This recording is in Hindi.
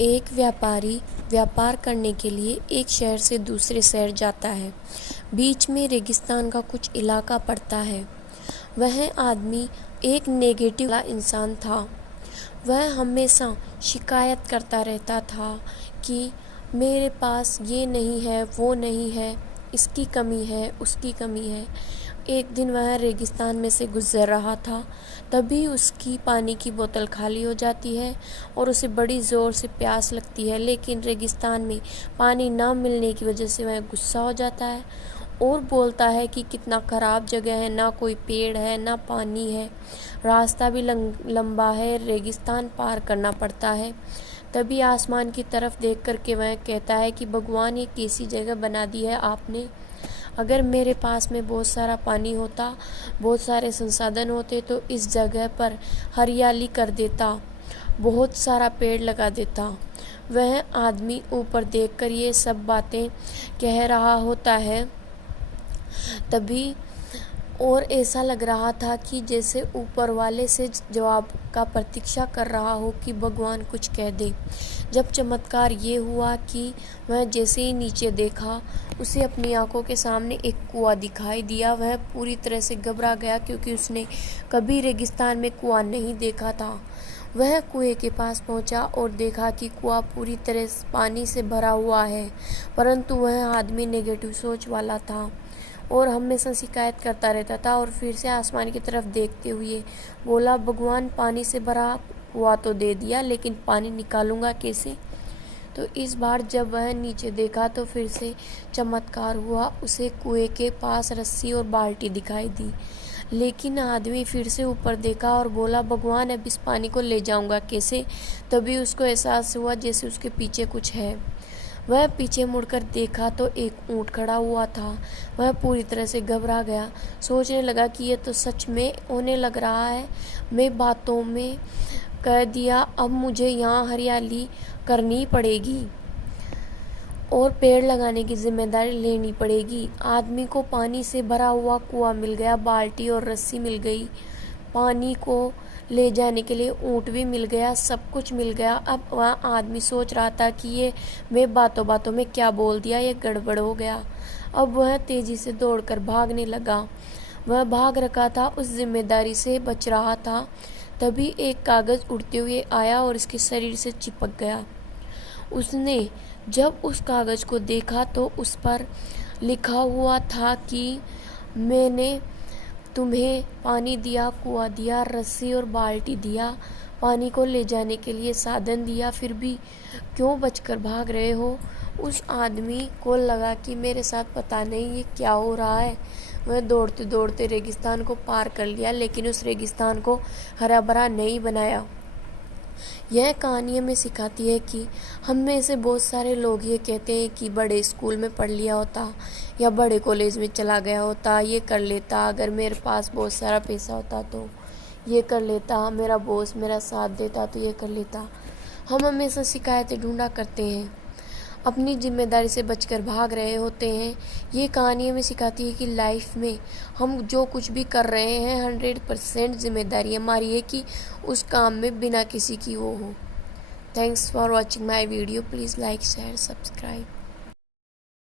एक व्यापारी व्यापार करने के लिए एक शहर से दूसरे शहर जाता है। बीच में रेगिस्तान का कुछ इलाका पड़ता है। वह आदमी एक नेगेटिव इंसान था। वह हमेशा शिकायत करता रहता था कि मेरे पास ये नहीं है, वो नहीं है, इसकी कमी है, उसकी कमी है। एक दिन वह रेगिस्तान में से गुज़र रहा था, तभी उसकी पानी की बोतल खाली हो जाती है और उसे बड़ी ज़ोर से प्यास लगती है। लेकिन रेगिस्तान में पानी ना मिलने की वजह से वह गुस्सा हो जाता है और बोलता है कि कितना ख़राब जगह है, ना कोई पेड़ है, ना पानी है, रास्ता भी लंबा है, रेगिस्तान पार करना पड़ता है। तभी आसमान की तरफ देख कर के वह कहता है कि भगवान, ये कैसी जगह बना दी है आपने। अगर मेरे पास में बहुत सारा पानी होता, बहुत सारे संसाधन होते तो इस जगह पर हरियाली कर देता, बहुत सारा पेड़ लगा देता। वह आदमी ऊपर देखकर ये सब बातें कह रहा होता है तभी, और ऐसा लग रहा था कि जैसे ऊपर वाले से जवाब का प्रतीक्षा कर रहा हो कि भगवान कुछ कह दे। जब चमत्कार ये हुआ कि वह जैसे ही नीचे देखा, उसे अपनी आंखों के सामने एक कुआं दिखाई दिया। वह पूरी तरह से घबरा गया क्योंकि उसने कभी रेगिस्तान में कुआं नहीं देखा था। वह कुएं के पास पहुंचा और देखा कि कुआं पूरी तरह से पानी से भरा हुआ है, परंतु वह आदमी नेगेटिव सोच वाला था और हमेशा शिकायत करता रहता था। और फिर से आसमान की तरफ देखते हुए बोला, भगवान, पानी से भरा कुआं तो दे दिया, लेकिन पानी निकालूंगा कैसे? तो इस बार जब वह नीचे देखा तो फिर से चमत्कार हुआ। उसे कुएं के पास रस्सी और बाल्टी दिखाई दी। लेकिन आदमी फिर से ऊपर देखा और बोला, भगवान, अब इस पानी को ले जाऊंगा कैसे? तभी उसको एहसास हुआ जैसे उसके पीछे कुछ है। वह पीछे मुड़कर देखा तो एक ऊंट खड़ा हुआ था। वह पूरी तरह से घबरा गया, सोचने लगा कि यह तो सच में होने लग रहा है। मैं बातों में कह दिया, अब मुझे यहाँ हरियाली करनी पड़ेगी और पेड़ लगाने की जिम्मेदारी लेनी पड़ेगी। आदमी को पानी से भरा हुआ कुआं मिल गया, बाल्टी और रस्सी मिल गई, पानी को ले जाने के लिए ऊंट भी मिल गया, सब कुछ मिल गया। अब वह आदमी सोच रहा था कि ये मैं बातों बातों में क्या बोल दिया, ये गड़बड़ हो गया। अब वह तेजी से दौड़कर भागने लगा। वह भाग रखा था, उस जिम्मेदारी से बच रहा था। तभी एक कागज़ उड़ते हुए आया और इसके शरीर से चिपक गया। उसने जब उस कागज़ को देखा तो उस पर लिखा हुआ था कि मैंने तुम्हें पानी दिया, कुआं दिया, रस्सी और बाल्टी दिया, पानी को ले जाने के लिए साधन दिया, फिर भी क्यों बचकर भाग रहे हो? उस आदमी को लगा कि मेरे साथ पता नहीं ये क्या हो रहा है। वह दौड़ते दौड़ते रेगिस्तान को पार कर लिया, लेकिन उस रेगिस्तान को हरा भरा नहीं बनाया। यह कहानी हमें सिखाती है कि हम में से बहुत सारे लोग ये कहते हैं कि बड़े स्कूल में पढ़ लिया होता या बड़े कॉलेज में चला गया होता, ये कर लेता, अगर मेरे पास बहुत सारा पैसा होता तो ये कर लेता, मेरा बॉस मेरा साथ देता तो ये कर लेता। हम हमेशा शिकायतें ढूंढा करते हैं, अपनी जिम्मेदारी से बचकर भाग रहे होते हैं। ये कहानी हमें सिखाती है कि लाइफ में हम जो कुछ भी कर रहे हैं 100% जिम्मेदारी हमारी है कि उस काम में बिना किसी की वो हो। Thanks for watching my video. Please like, share, subscribe.